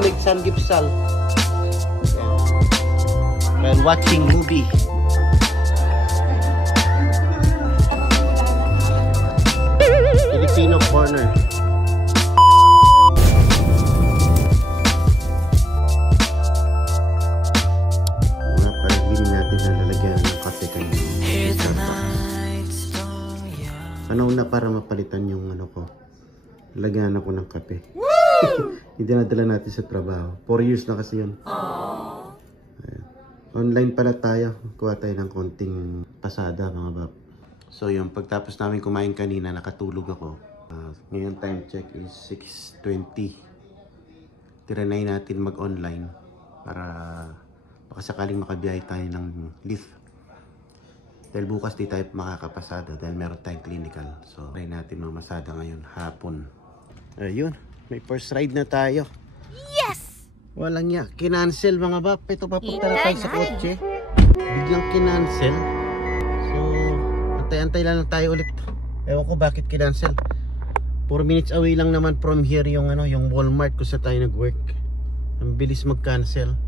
make samgyeopsal. While watching movie. Filipino corner. Panahon na para mapalitan yung ano ko. Lagyan ako ng kape. Hindi nadala natin sa trabaho. 4 years na kasi yun. Online pala tayo. Kuha tayo ng konting pasada mga bab. So yung pagtapos namin kumain kanina, nakatulog ako. Ngayon time check is 6:20. Tiranay natin mag-online para baka sakaling makabiyahe tayo ng lift. Dahil bukas di tayo makakapasada dahil meron tayong clinical. So, try natin mamasada ngayon hapon. Ayun, may first ride na tayo. Yes! Walang ya. Kinancel mga bap. Ito papunta na tayo sa kotse. Biglang kinancel. So, antay-antay lang tayo ulit. Ewan ko bakit kinancel. 4 minutes away lang naman from here yung, yung Walmart kung saan tayo nag-work. Ang bilis mag-cancel.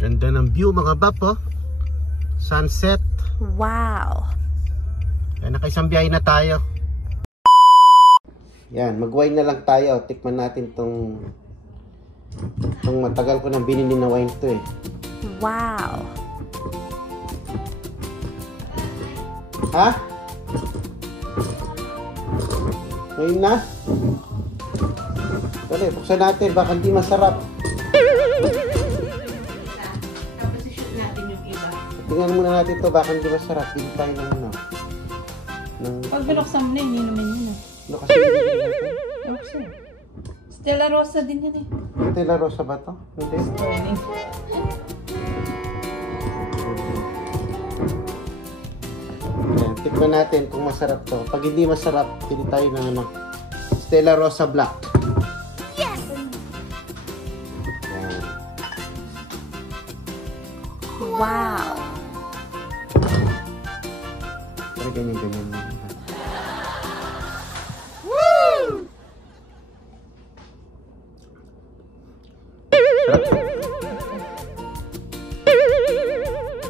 Ganda ng view mga bap, oh. Sunset. Wow. Yan, nakaisang biyahe na tayo. Yan, mag-wine na lang tayo. Tikman natin tong matagal ko nang binili na wine to eh. Wow. Ha? Wine na? Dali, buksan natin. Baka hindi masarap. Tingnan muna natin ito, baka hindi masarap. Hindi tayo ng ano. Pag binuksan mo na yun, inumin yun. Ano kasi Binuksan. Stella Rosa din yan eh. Stella Rosa ba ito? Hindi. Ayan, tikman natin kung masarap to. Pag hindi masarap, pili tayo ng ano. Stella Rosa Black. Yes! Ayan. Wow! Ganyan. Woo!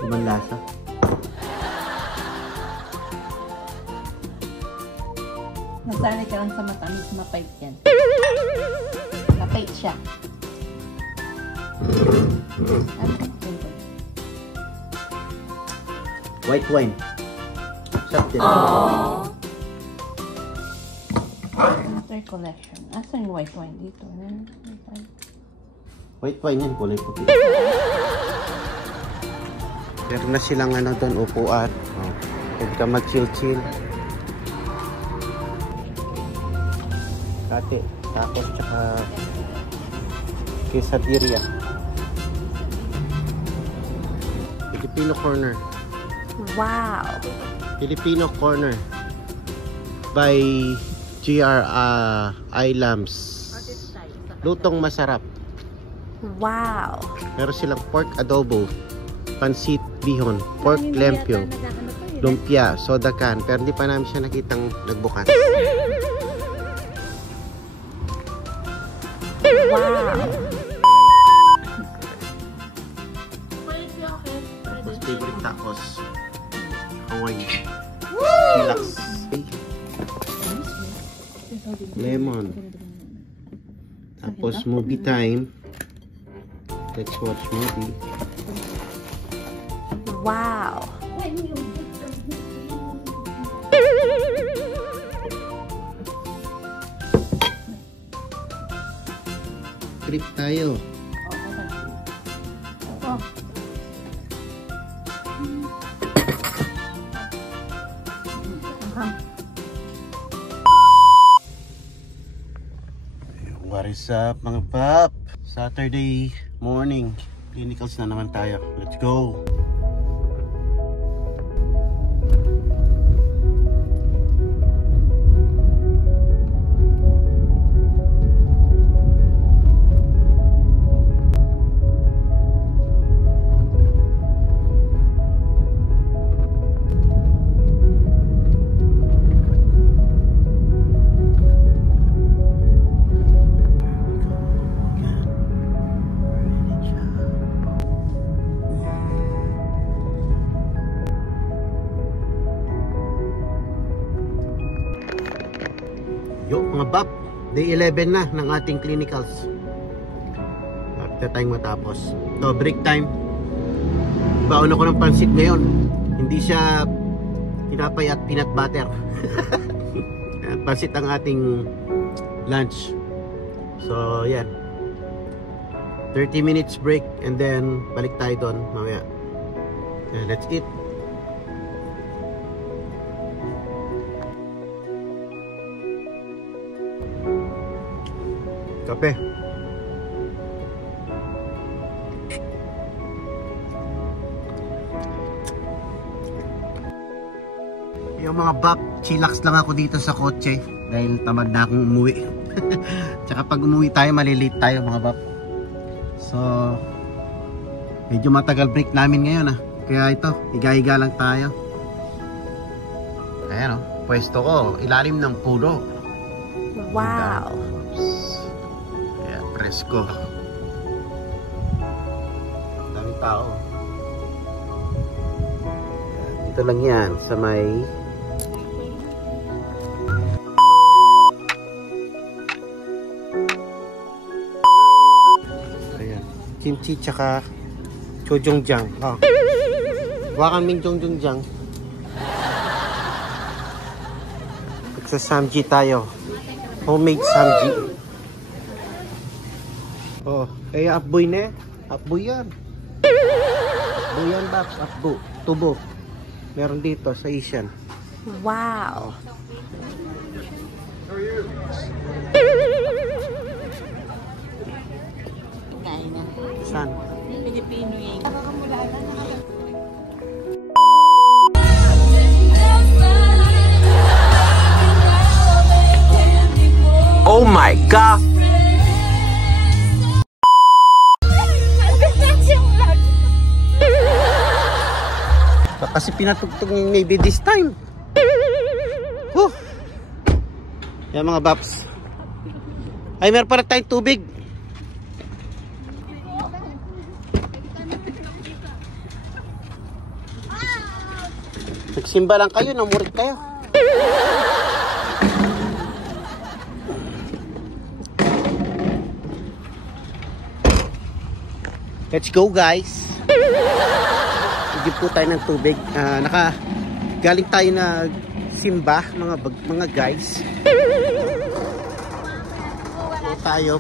Ibang lasa. Nasanay ka lang sa matamis, mapait yan. Mapait siya. White wine. After collection. Asan yung white wine dito? White wine yan, kulay puti. Meron na silang ano doon, upuan. Huwag ka mag-chill-chill. Kate, tapos tsaka quesadilla. Filipino corner. Wow! Filipino corner by GR Ilams. Lutong masarap. Wow! Meron silang pork adobo, pansit bihon, pork lempio, lumpia, soda can. Pero hindi pa namin siya nakitang nagbukas. Wow! Tapos favorite tacos, Hawaii, chillax, lemon. Tapos movie time. Let's watch movie. Wow! Trip tayo. What is up mga pap? Saturday morning. Clinicals na naman tayo. Let's go! Yo, mga bab, day 11 na ng ating clinicals. After tayong matapos. So, break time. Baon ako ng pansit ngayon. Hindi siya tinapay at peanut butter. Pansit ang ating lunch. So, yan. 30 minutes break and then balik tayo doon mamaya. Let's eat. Kape. Yung mga bab, chillax lang ako dito sa kotse dahil tamad na akong umuwi. Tsaka pag umuwi tayo, malilate tayo mga bab. So, medyo matagal break namin ngayon Kaya ito, higa-higa lang tayo. Ayan pwesto ko, ilalim ng puno. Wow! Ayan, presko. Daming tao. Ayan, dito lang yan, sa may... Ayan, kimchi tsaka chojongjiang. Wakan ming chojongjiang. Sa samji tayo. Homemade samji. Oh, kaya apboy na. Apboy yan. Apboy yan, Babs. Apbo. Tubo. Meron dito sa Asian. Wow! Saan? Pilipino yung Oh my God! Kasi pinatugtog maybe this time. Whew. Yan mga Babs. Ay, meron pala tayong tubig. Nagsimba lang kayo, namurit kayo. Let's go guys. Igib po tayo ng tubig. Galing tayo na simba mga guys.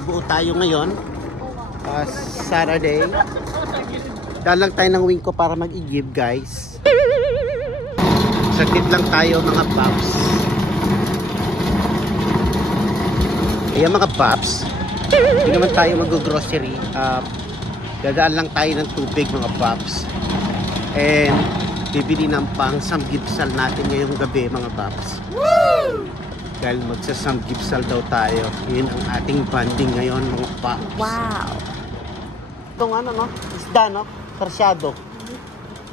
Buo tayo ngayon. Saturday. Dalang tayo ng wing ko para mag-igib guys. Saglit lang tayo mga paps. Ayan mga paps. Hindi naman tayo mag-grocery. Dadaan lang tayo ng tubig mga paps. And bibili ng pang samgipsal natin ngayong gabi mga paps. Dahil magsasamgipsal daw tayo. Yun ang ating banding ngayon mga paps. wow! Itong isda sarsyado.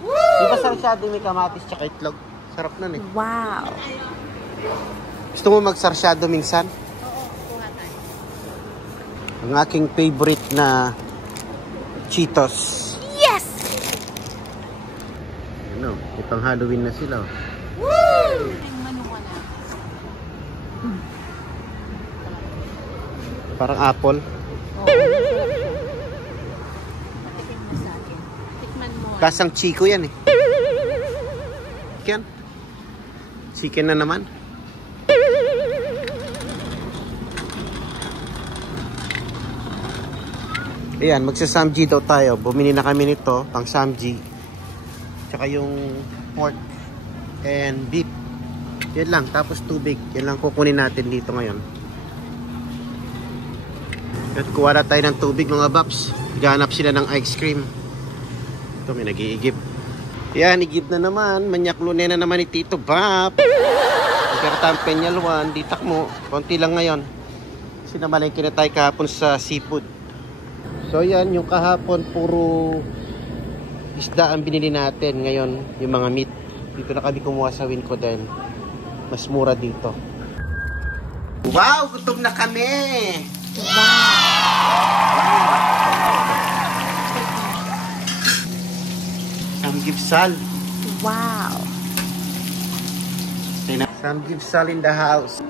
Di ba sarsyado may kamatis tsaka itlog? Sarap nun Wow! Gusto mo magsarsyado minsan? Oo, kuha tayo. Ang aking favorite na Cheetos. Yes! Ipang Halloween na sila. Woo! Parang apple. Tikman mo. Kasang Chico yan Chicken? Chicken na naman. Ayan, magsasamji daw tayo. Bumili na kami nito, pang samji. Tsaka yung pork and beef. Yan lang, tapos tubig. Yan lang kukunin natin dito ngayon. At kuha na tayo ng tubig mga Babs. Gahanap sila ng ice cream. Ito, may nag-iigib. Yan, igib na naman. Manyaklune na naman ni Tito Bab. Ikartang penyalwan, ditak mo. Konti lang ngayon. Sinamalengke na tayo kahapon sa seafood. So yan, yung kahapon puro isda ang binili natin. Ngayon, yung mga meat. Dito na kami kumuha sa Winco din. Mas mura dito. Wow! Gutom na kami! Samgipsal. Wow! Samgipsal in the house.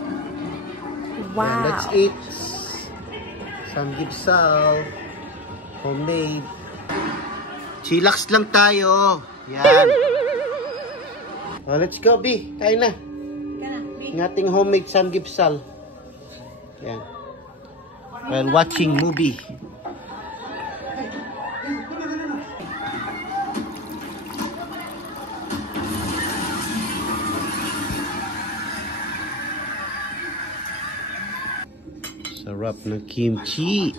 Yan, let's eat. Samgyeopsal. Homemade. Chillax lang tayo. Yan. Oh, let's go, B. Kain na. Ng ating homemade samgyeopsal. Yan. While watching movie. Sarap ng kimchi.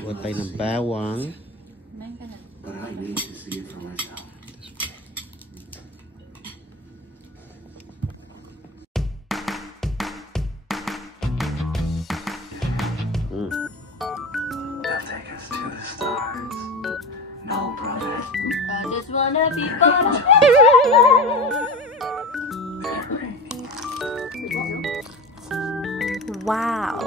Kuha tayo ng bawang. But I need to see it for myself. They'll take us to the stars. No promise. I just wanna be fun. Wow.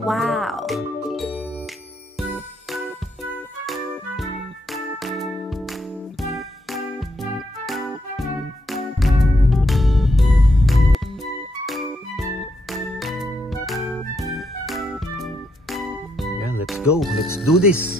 Wow. Yeah, let's go. Let's do this.